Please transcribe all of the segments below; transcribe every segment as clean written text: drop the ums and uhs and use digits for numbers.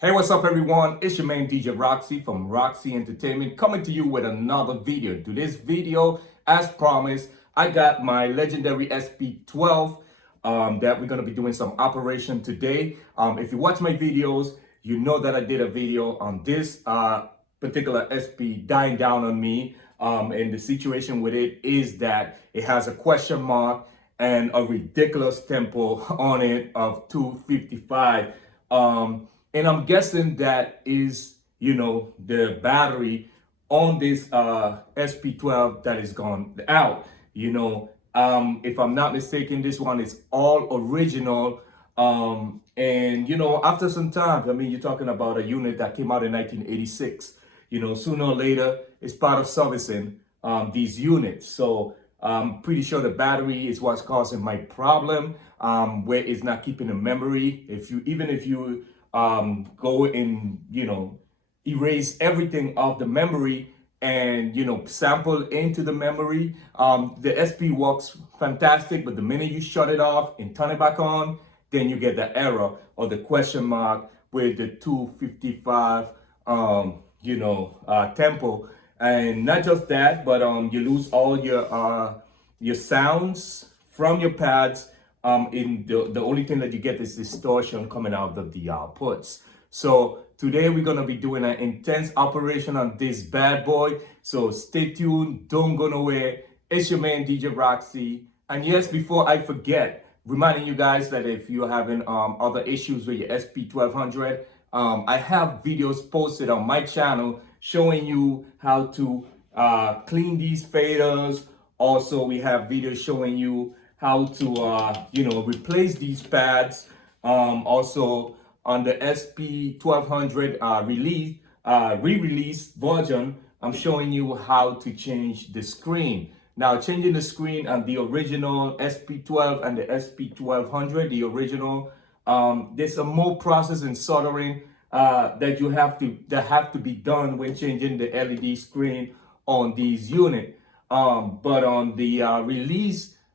Hey, what's up everyone? It's your man DJ Roxy from Roxy Entertainment coming to you with another video. To this video, as promised, I got my legendary SP12 that we're going to be doing some operation today. If you watch my videos, you know that I did a video on this particular SP dying down on me. And the situation with it is that it has a question mark and a ridiculous tempo on it of 255. And I'm guessing that is, the battery on this SP12 that is gone out. If I'm not mistaken, this one is all original. And after some time, I mean, you're talking about a unit that came out in 1986. Sooner or later, it's part of servicing these units. So I'm pretty sure the battery is what's causing my problem, where it's not keeping the memory. Even if you go and erase everything off the memory and sample into the memory, the SP works fantastic. But the minute you shut it off and turn it back on, then you get the error or the question mark with the 255 tempo. And not just that, but you lose all your sounds from your pads. In the only thing that you get is distortion coming out of the outputs. So today we're gonna be doing an intense operation on this bad boy. So stay tuned, don't go nowhere. It's your man DJ Roxy. And yes, before I forget, reminding you guys that if you're having other issues with your SP1200, I have videos posted on my channel showing you how to clean these faders. Also, we have videos showing you how to replace these pads. Also, on the SP1200 re-release version, I'm showing you how to change the screen. Now, changing the screen on the original SP12 and the SP1200, the original, there's some more process and soldering that have to be done when changing the LED screen on these units. But on the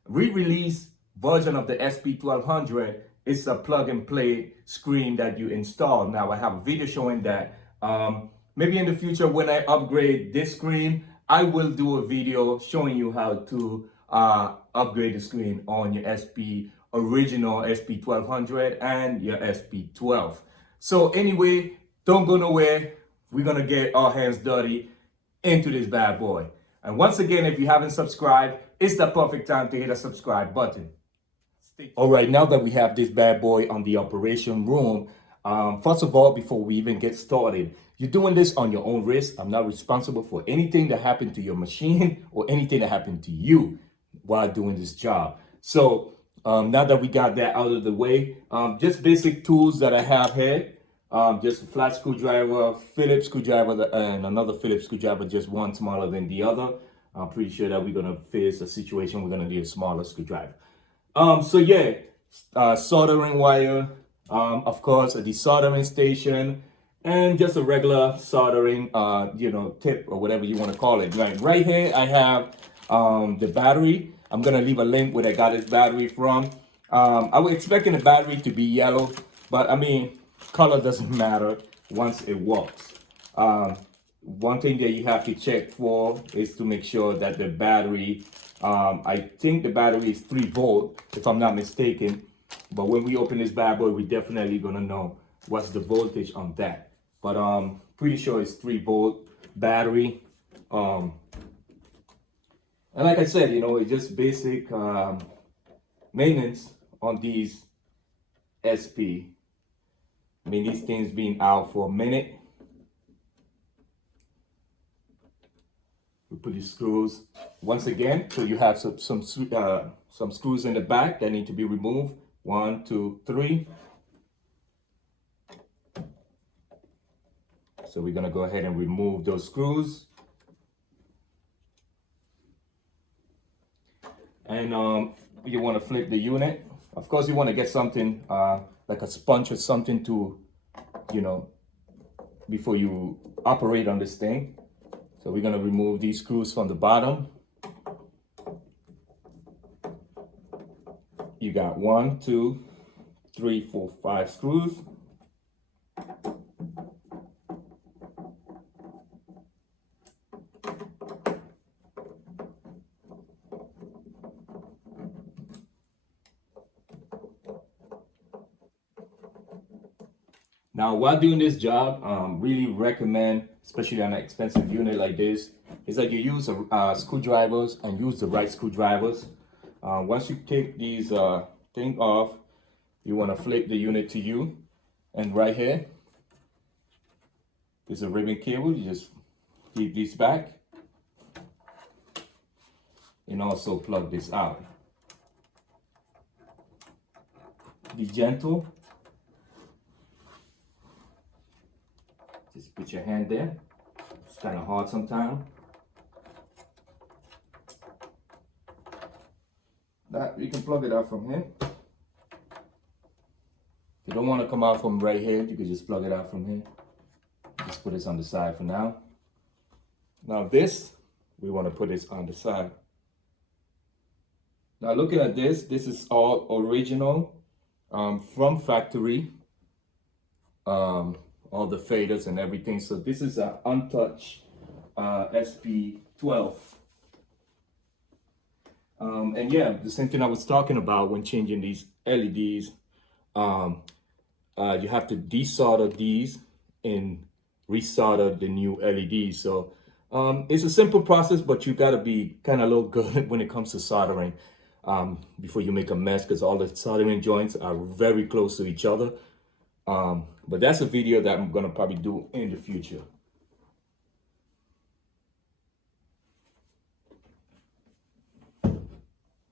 re-release version of the SP1200, it's a plug and play screen that you install. Now I have a video showing that. Maybe in the future when I upgrade this screen, I will do a video showing you how to upgrade the screen on your original SP1200 and your SP12. So anyway, don't go nowhere. We're gonna get our hands dirty into this bad boy. And once again, if you haven't subscribed, it's the perfect time to hit a subscribe button. All right, now that we have this bad boy on the operation room, first of all, before we even get started, you're doing this on your own risk. I'm not responsible for anything that happened to your machine or anything that happened to you while doing this job. So now that we got that out of the way, just basic tools that I have here. Just a flat screwdriver, Phillips screwdriver, and another Phillips screwdriver, just one smaller than the other. I'm pretty sure that we're gonna face a situation we're gonna need a smaller screwdriver. So yeah, soldering wire, of course, a desoldering station, and just a regular soldering, tip or whatever you want to call it. Right here, I have the battery. I'm gonna leave a link where I got this battery from. I was expecting the battery to be yellow, but I mean, color doesn't matter once it works. One thing that you have to check for is to make sure that the battery, I think the battery is 3 volt, if I'm not mistaken. But when we open this bad boy, we're definitely gonna know what's the voltage on that. But pretty sure it's 3 volt battery. And like I said, it's just basic maintenance on these SP. I mean, these things been out for a minute. We put these screws once again, so you have some screws in the back that need to be removed. 1, 2, 3. So we're gonna go ahead and remove those screws. And you want to flip the unit. Of course, you want to get something like a sponge or something to, before you operate on this thing. So we're going to remove these screws from the bottom. You got 1, 2, 3, 4, 5 screws. Now, while doing this job, really recommend, especially on an expensive unit like this, is that you use screwdrivers and use the right screwdrivers. Once you take these thing off, you want to flip the unit to you, and right here, there's a ribbon cable. You just keep this back, and also plug this out. Be gentle. Just put your hand there. It's kind of hard sometimes. That you can plug it out from here. If you don't want to come out from right here, you can just plug it out from here. Just put this on the side for now. Now this, we want to put this on the side. Now looking at this is all original from factory. All the faders and everything. So this is an untouched Sp12. And yeah, the same thing I was talking about when changing these LEDs. You have to desolder these and resolder the new LEDs. So it's a simple process, but you gotta be kind of a little good when it comes to soldering before you make a mess, because all the soldering joints are very close to each other. But that's a video that I'm gonna probably do in the future.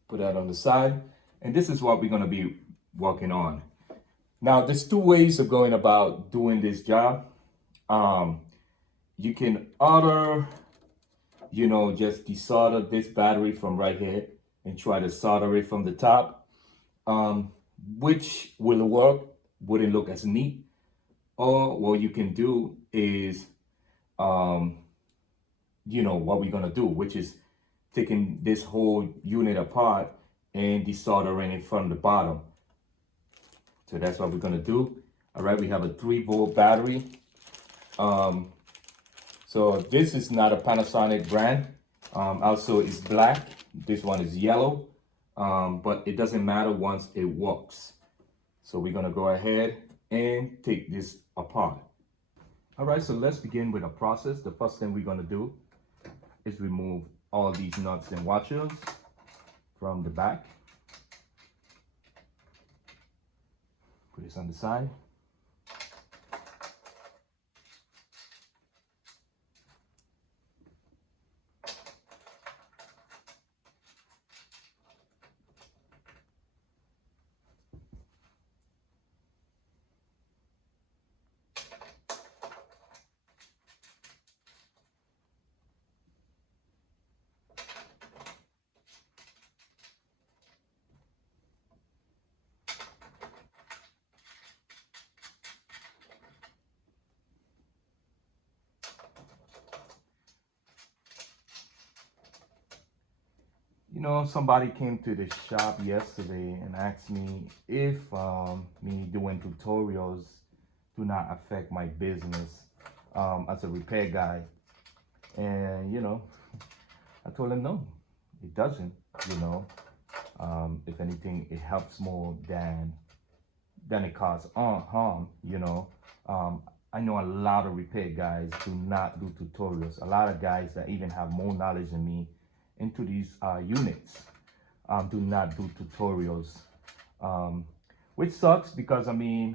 Put that on the side, and this is what we're gonna be working on. Now, there's two ways of going about doing this job. You can either, just desolder this battery from right here and try to solder it from the top, which will work, wouldn't look as neat. Or what you can do is, what we're gonna do, which is taking this whole unit apart and desoldering it from the bottom. So that's what we're gonna do. All right, we have a 3-volt battery. So this is not a Panasonic brand. Also, it's black. This one is yellow, but it doesn't matter once it works. So we're gonna go ahead and take this apart. All right, so let's begin with a process. The first thing we're gonna do is remove all these nuts and washers from the back. Put this on the side. Somebody came to the shop yesterday and asked me if me doing tutorials do not affect my business as a repair guy. And, I told him no, it doesn't, if anything, it helps more than it causes harm, I know a lot of repair guys do not do tutorials. A lot of guys that even have more knowledge than me into these units do not do tutorials, which sucks, because you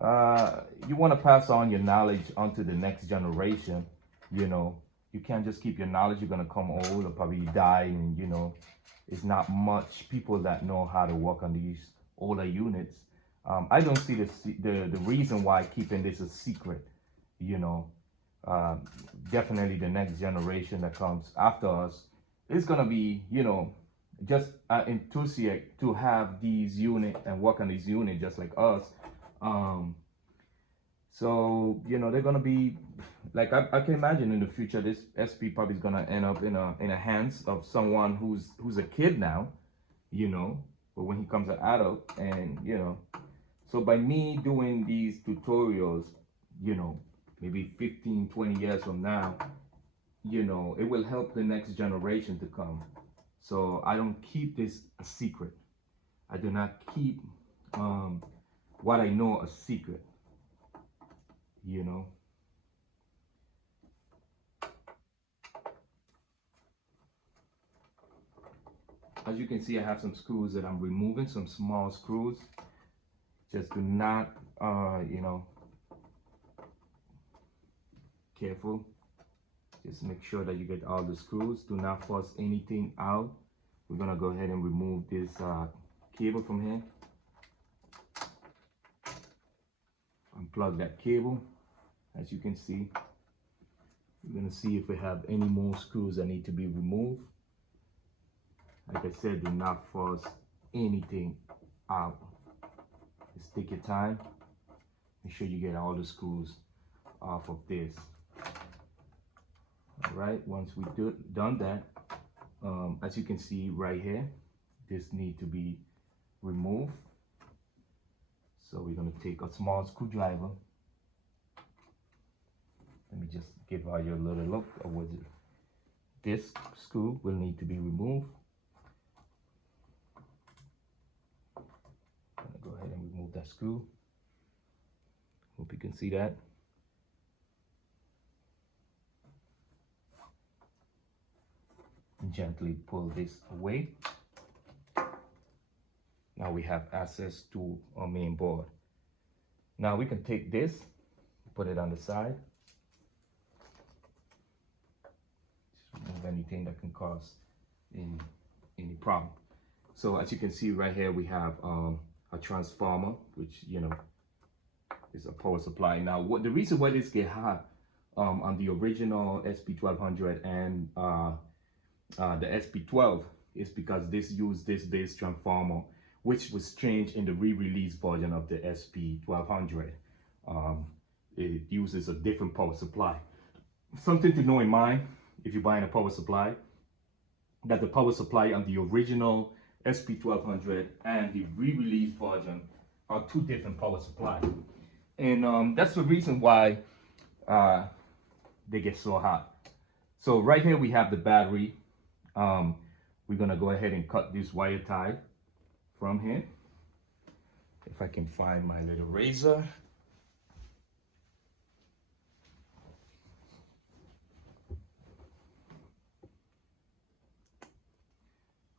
want to pass on your knowledge onto the next generation. You can't just keep your knowledge. You're gonna come old or probably die, and it's not much people that know how to work on these older units. I don't see the reason why keeping this a secret. Definitely the next generation that comes after us is gonna be, just enthusiastic to have these units and work on these units just like us. So they're gonna be like, I can imagine in the future this SP probably is gonna end up in the hands of someone who's a kid now, but when he comes an adult, and so by me doing these tutorials, maybe 15-20 years from now, it will help the next generation to come. So I don't keep this a secret. I do not keep what I know a secret. you know. As you can see, I have some screws that I'm removing, some small screws. Just do not, you know, careful. Just make sure that you get all the screws. Do not force anything out. We're gonna go ahead and remove this cable from here. Unplug that cable. As you can see, we're gonna see if we have any more screws that need to be removed. Like I said, do not force anything out. Just take your time. Make sure you get all the screws off of this. All right, once we done that, as you can see right here, this need to be removed. So we're gonna take a small screwdriver. Let me just give you a little look of what this screw will need to be removed. I'm gonna go ahead and remove that screw. Hope you can see that. And gently pull this away. Now we have access to our main board. Now we can take this, put it on the side. Just remove anything that can cause any problem. So as you can see right here, we have a transformer, which, you know, is a power supply. Now, the reason why this get hot on the original SP1200 and the SP12 is because this used this base transformer, which was changed in the re-release version of the SP1200. It uses a different power supply. Something to know in mind if you're buying a power supply, that the power supply on the original SP1200 and the re-release version are two different power supplies. And that's the reason why they get so hot. So right here we have the battery. We're gonna go ahead and cut this wire tie from here. If I can find my little razor.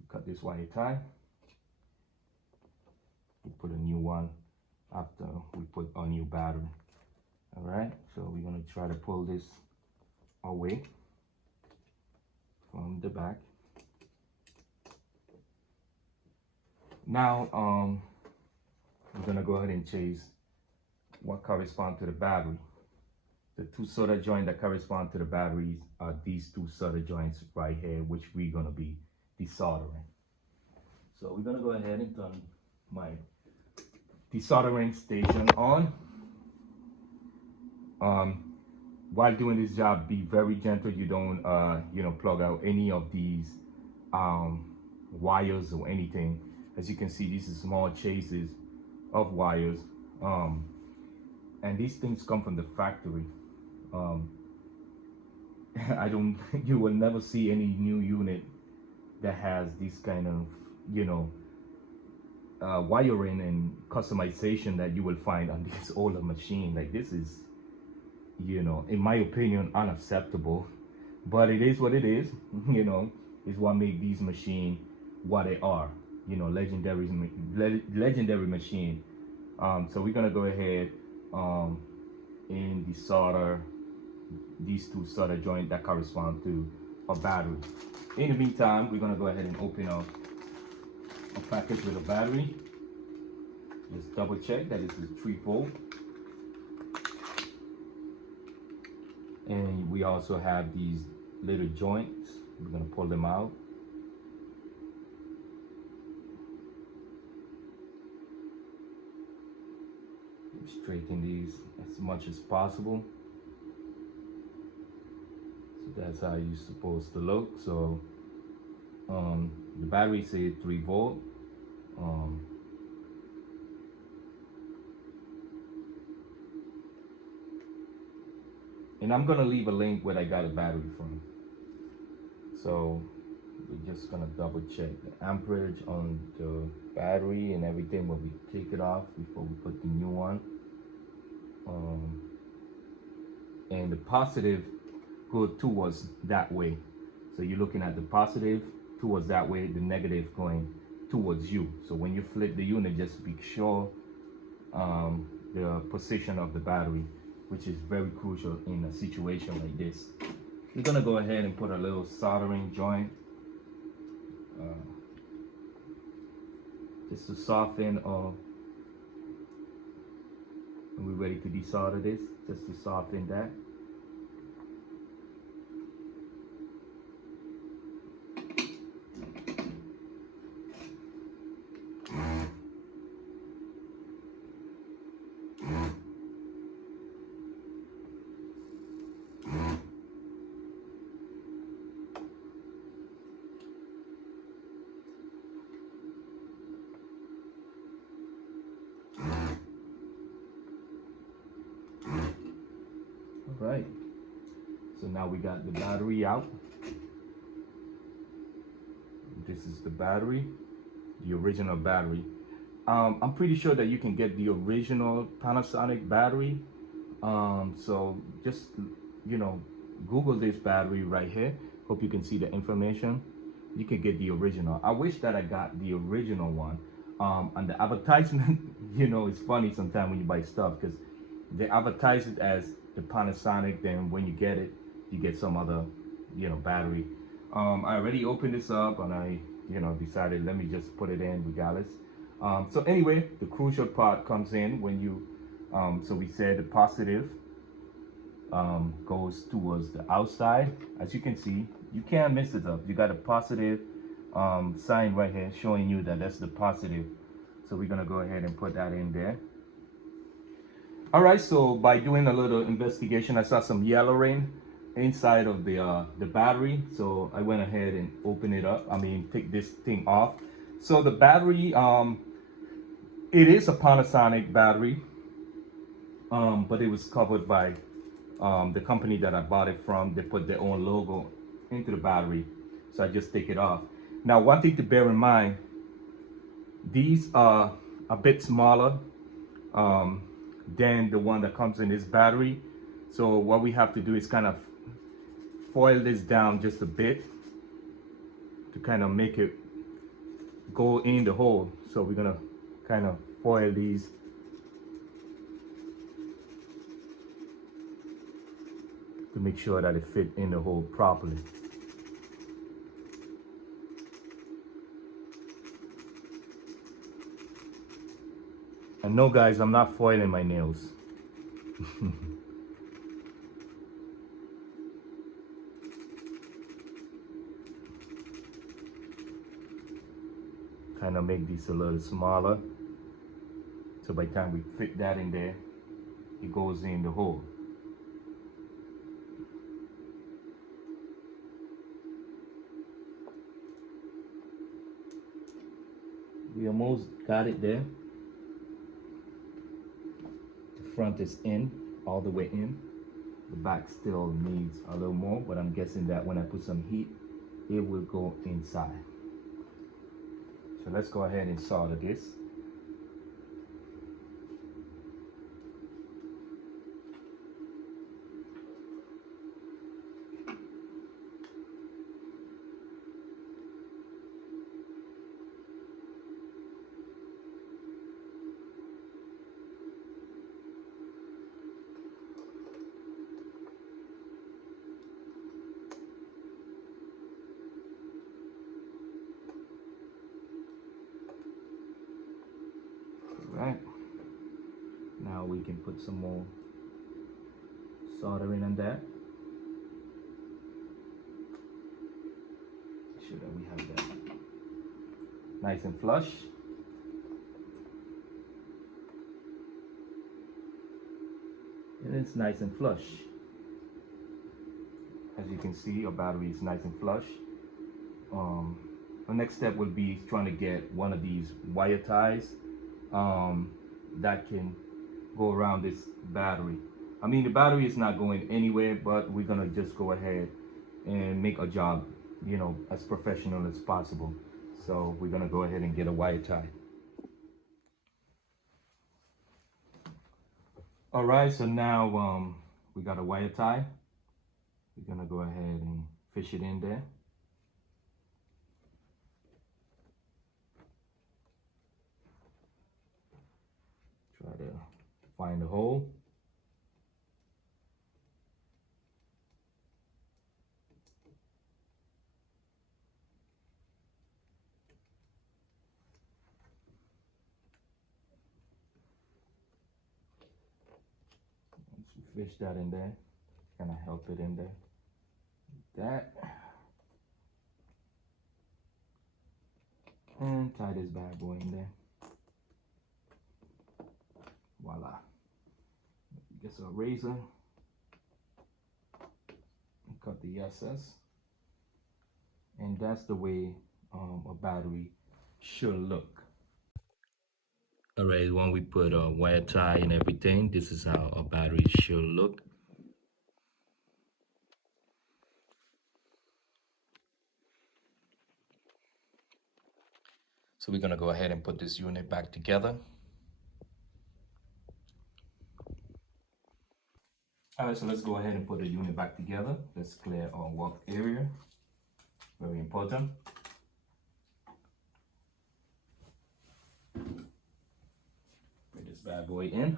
Cut this wire tie. We put a new one after we put our new battery. All right, so we're gonna try to pull this away from the back. Now, we're gonna go ahead and chase what corresponds to the battery. The two solder joints that correspond to the batteries are these two solder joints right here, which we're gonna be desoldering. So we're gonna go ahead and turn my desoldering station on. While doing this job, be very gentle. You don't, you know, plug out any of these wires or anything. As you can see, these are small chases of wires, and these things come from the factory. You will never see any new unit that has this kind of, you know, wiring and customization that you will find on this older machine. Like, this is, you know, in my opinion, unacceptable, but it is what it is. You know, is what make these machines what they are, you know, legendary machine. So we're gonna go ahead and desolder these two solder joints that correspond to a battery. In the meantime, we're gonna go ahead and open up a package with a battery. Just double check that it's a 3-volt. And we also have these little joints. We're gonna pull them out. Straighten these as much as possible. So that's how you're supposed to look. So the battery says 3-volt. And I'm gonna leave a link where I got a battery from. So we're just gonna double check the amperage on the battery and everything when we take it off before we put the new one. and the positive go towards that way. So you're looking at the positive towards that way, the negative going towards you. So when you flip the unit, just be sure the position of the battery, which is very crucial in a situation like this. We're gonna go ahead and put a little soldering joint just to soften, or when we're ready to desolder this, just to soften that. All right, so now we got the battery out. This is the battery, the original battery. I'm pretty sure that you can get the original Panasonic battery. So just, you know, Google this battery right here. Hope you can see the information. You can get the original. I wish that I got the original one. And the advertisement, you know, it's funny sometimes when you buy stuff, because they advertise it as the Panasonic, then when you get it, you get some other, you know, battery. I already opened this up, and I, you know, decided let me just put it in regardless. So anyway, the crucial part comes in when you, so we said the positive goes towards the outside. As you can see, you can't mess it up. You got a positive sign right here showing you that that's the positive. So we're gonna go ahead and put that in there. All right, so by doing a little investigation, I saw some yellowing inside of the battery. So I went ahead and opened it up. I mean, take this thing off. So the battery, it is a Panasonic battery, but it was covered by the company that I bought it from. They put their own logo into the battery, so I just take it off. Now, one thing to bear in mind, these are a bit smaller than the one that comes in this battery. So what we have to do is kind of foil this down just a bit to kind of make it go in the hole. So we're gonna kind of foil these to make sure that it fit in the hole properly. And no guys, I'm not foiling my nails. Kind of make these a little smaller, so by the time we fit that in there, it goes in the hole. We almost got it there. The front is in, all the way in. The back still needs a little more, but I'm guessing that when I put some heat, it will go inside. So let's go ahead and solder this. Right, now we can put some more soldering on that. Make sure that we have that nice and flush. And it's nice and flush. As you can see, our battery is nice and flush. The next step will be trying to get one of these wire ties that can go around this battery. I mean, the battery is not going anywhere, but we're gonna just go ahead and make a job, you know, as professional as possible. So we're gonna go ahead and get a wire tie. All right, so now we got a wire tie. We're gonna go ahead and fish it in there. Try to find the hole. Once we fish that in there, gonna help it in there. That. And tie this bad boy in there. Voila. Get a razor and cut the excess. And that's the way a battery should look. Alright, when we put a wire tie and everything, this is how a battery should look. So we're gonna go ahead and put this unit back together. Alright, so let's go ahead and put the unit back together. Let's clear our work area. Very important. Put this bad boy in.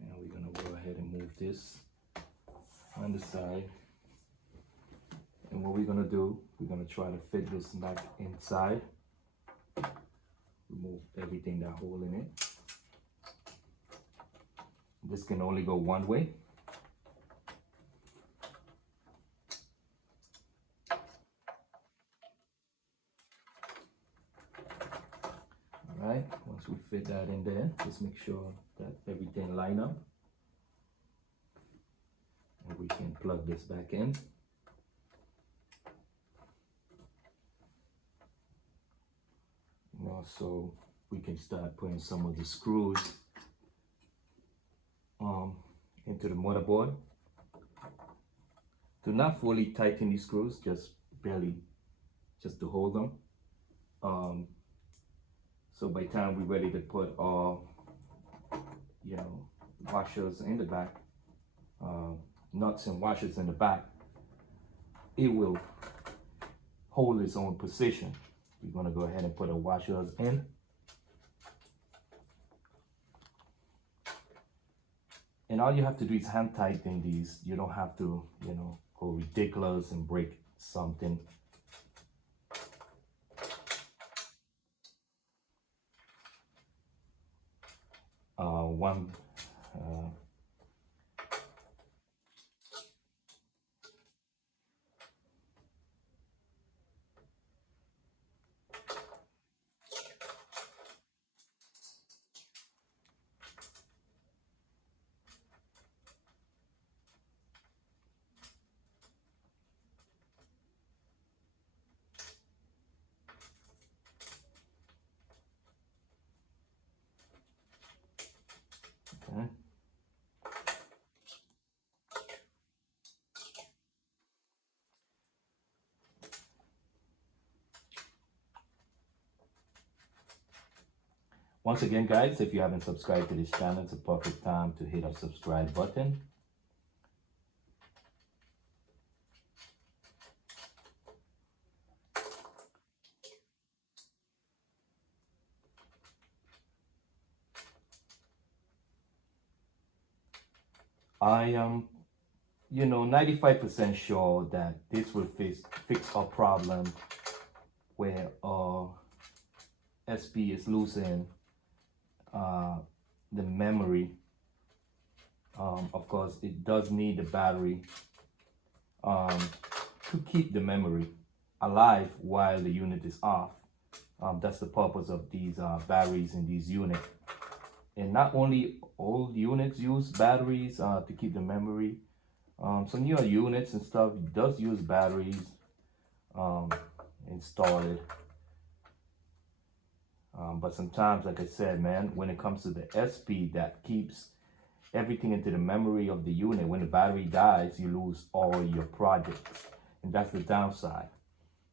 And we're gonna go ahead and move this on the side. And what we're gonna do, we're gonna try to fit this back inside. Remove everything that hole in it. This can only go one way. Alright, once we fit that in there, just make sure that everything line up. And we can plug this back in. And also, we can start putting some of the screws into the motherboard. Do not fully tighten these screws, just barely, just to hold them. So by the time we're ready to put our, washers in the back, nuts and washers in the back, it will hold its own position. We're gonna go ahead and put our washers in. And all you have to do is hand tighten these. You don't have to, go ridiculous and break something. Okay. Once again, guys, if you haven't subscribed to this channel, it's a perfect time to hit our subscribe button. I am, 95% sure that this will fix our problem where our SP is losing the memory. Of course, it does need the battery to keep the memory alive while the unit is off. That's the purpose of these batteries in these units. And not only old units use batteries to keep the memory. Some newer units and stuff does use batteries installed. But sometimes, like I said, man, when it comes to the SP that keeps everything into the memory of the unit, when the battery dies, you lose all your projects. And that's the downside.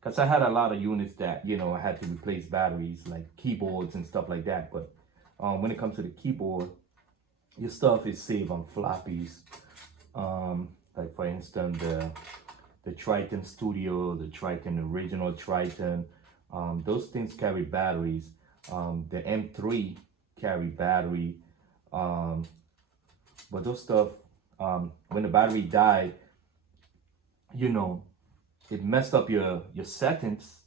Because I had a lot of units that, I had to replace batteries, like keyboards and stuff like that. But when it comes to the keyboard, your stuff is saved on floppies. Like for instance, the Triton Studio, the Triton original Triton, those things carry batteries. The M3 carry battery, but those stuff, when the battery died, you know, it messed up your settings,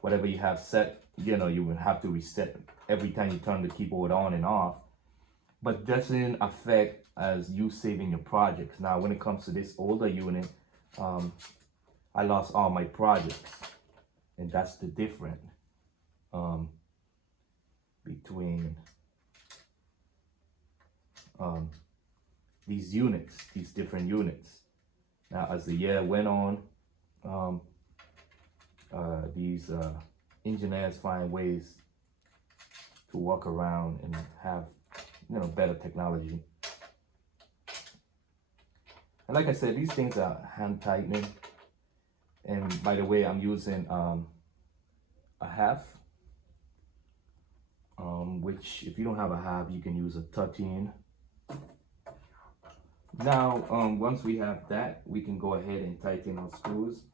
whatever you have set. You know, you would have to reset every time you turn the keyboard on and off, but that doesn't affect as you saving your projects. Now, when it comes to this older unit, I lost all my projects, and that's the difference between these units, these different units. Now, as the year went on, these engineers find ways to work around and have, you know, better technology. And like I said, these things are hand tightening. And by the way, I'm using a half, which if you don't have a half, you can use a 13. Now, once we have that, we can go ahead and tighten our screws.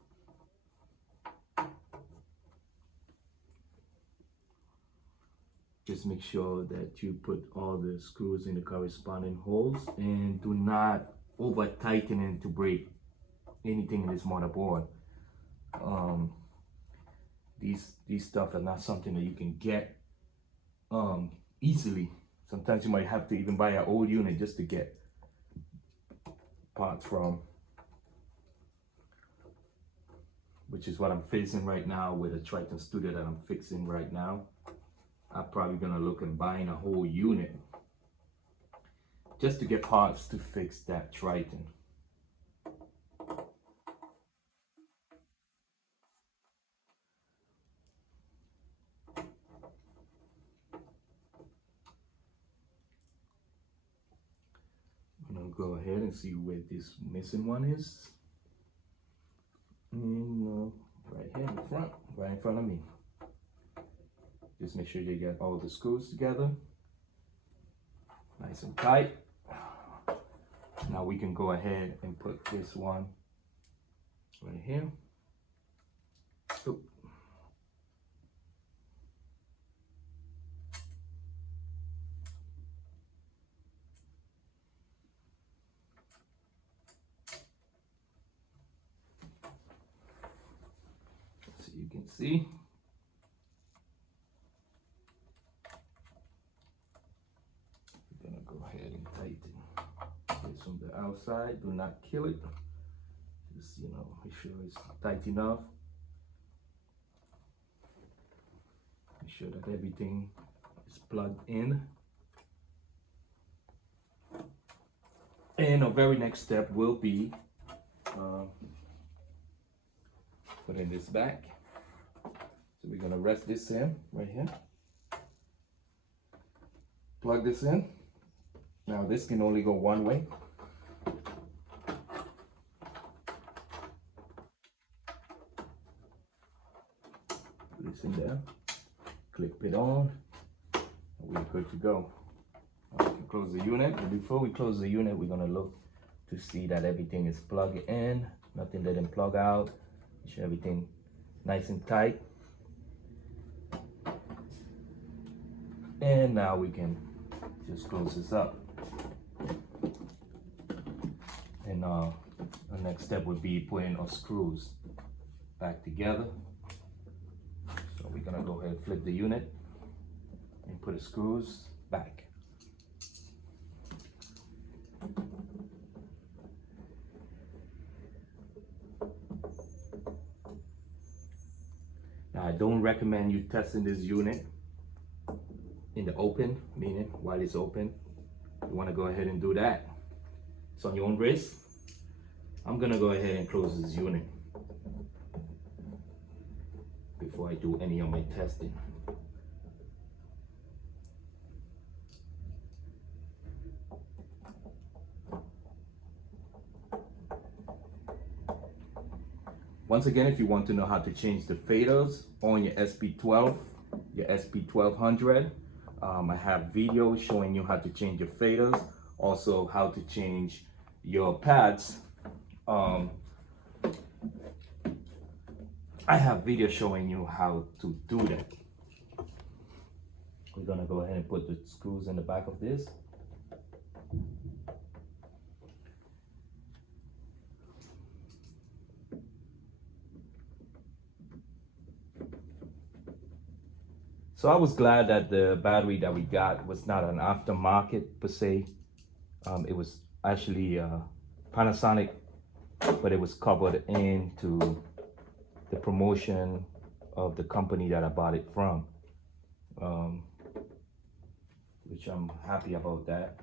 Just make sure that you put all the screws in the corresponding holes, and do not over tighten it to break anything in this motherboard. These stuff are not something that you can get easily. Sometimes you might have to even buy an old unit just to get parts from, which is what I'm facing right now with a Triton Studio that I'm fixing right now. I'm probably gonna look at buying a whole unit just to get parts to fix that Triton. I'm gonna go ahead and see where this missing one is. And right here in the front, right in front of me. Just make sure you get all the screws together, nice and tight. Now we can go ahead and put this one right here. Oop. So you can see. We're gonna go ahead and tighten this from the outside. Do not kill it. Just, you know, make sure it's tight enough. Make sure that everything is plugged in. And our very next step will be putting this back. So we're gonna rest this in right here. Plug this in. Now this can only go one way. Put this in there. Clip it on. And we're good to go. Now we can close the unit. But before we close the unit, we're gonna look to see that everything is plugged in. Nothing didn't plug out. Make sure everything nice and tight. And now we can just close this up. And the next step would be putting our screws back together. So we're gonna go ahead and flip the unit and put the screws back. Now I don't recommend you testing this unit in the open, meaning while it's open. You wanna go ahead and do that. It's on your own risk. I'm gonna go ahead and close this unit before I do any of my testing. Once again, if you want to know how to change the faders on your SP12, your SP1200, I have videos showing you how to change your faders also how to change your pads. I have video showing you how to do that. We're gonna go ahead and put the screws in the back of this. So I was glad that the battery that we got was not an aftermarket per se. It was actually Panasonic, but it was covered into the promotion of the company that I bought it from, which I'm happy about that.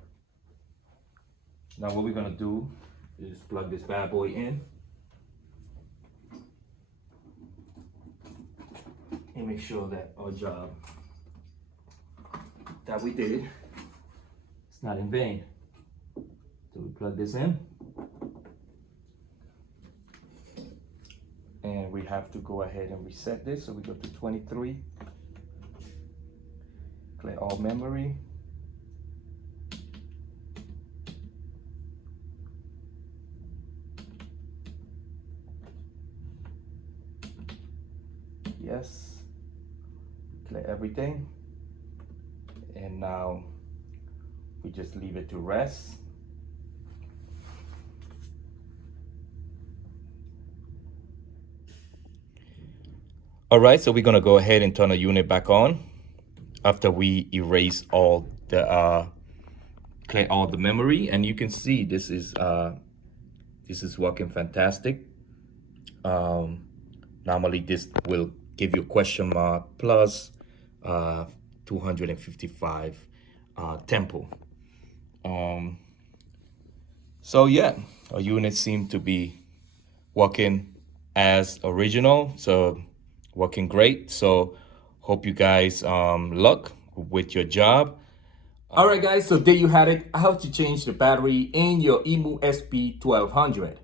Now what we're gonna do is plug this bad boy in and make sure that our job that we did, it's not in vain. So we plug this in, and we have to go ahead and reset this. So we go to 23, clear all memory. Yes, clear everything. And now we just leave it to rest. All right, so we're gonna go ahead and turn the unit back on after we erase all the clear all the memory, and you can see this is working fantastic. Normally this will give you a question mark plus 255 tempo. So yeah, our unit seemed to be working as original, so working great. So hope you guys luck with your job. All right, guys, so there you had it, how to change the battery in your Emu Sp1200.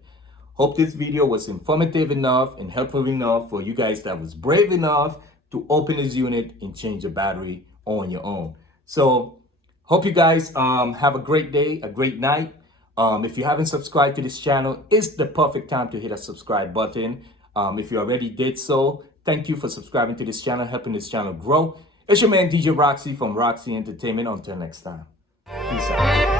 Hope this video was informative enough and helpful enough for you guys that was brave enough to open this unit and change the battery on your own. So hope you guys have a great day, a great night. If you haven't subscribed to this channel, it's the perfect time to hit a subscribe button. If you already did so, thank you for subscribing to this channel, helping this channel grow. It's your man DJ Roxy from Roxy Entertainment. Until next time, peace out.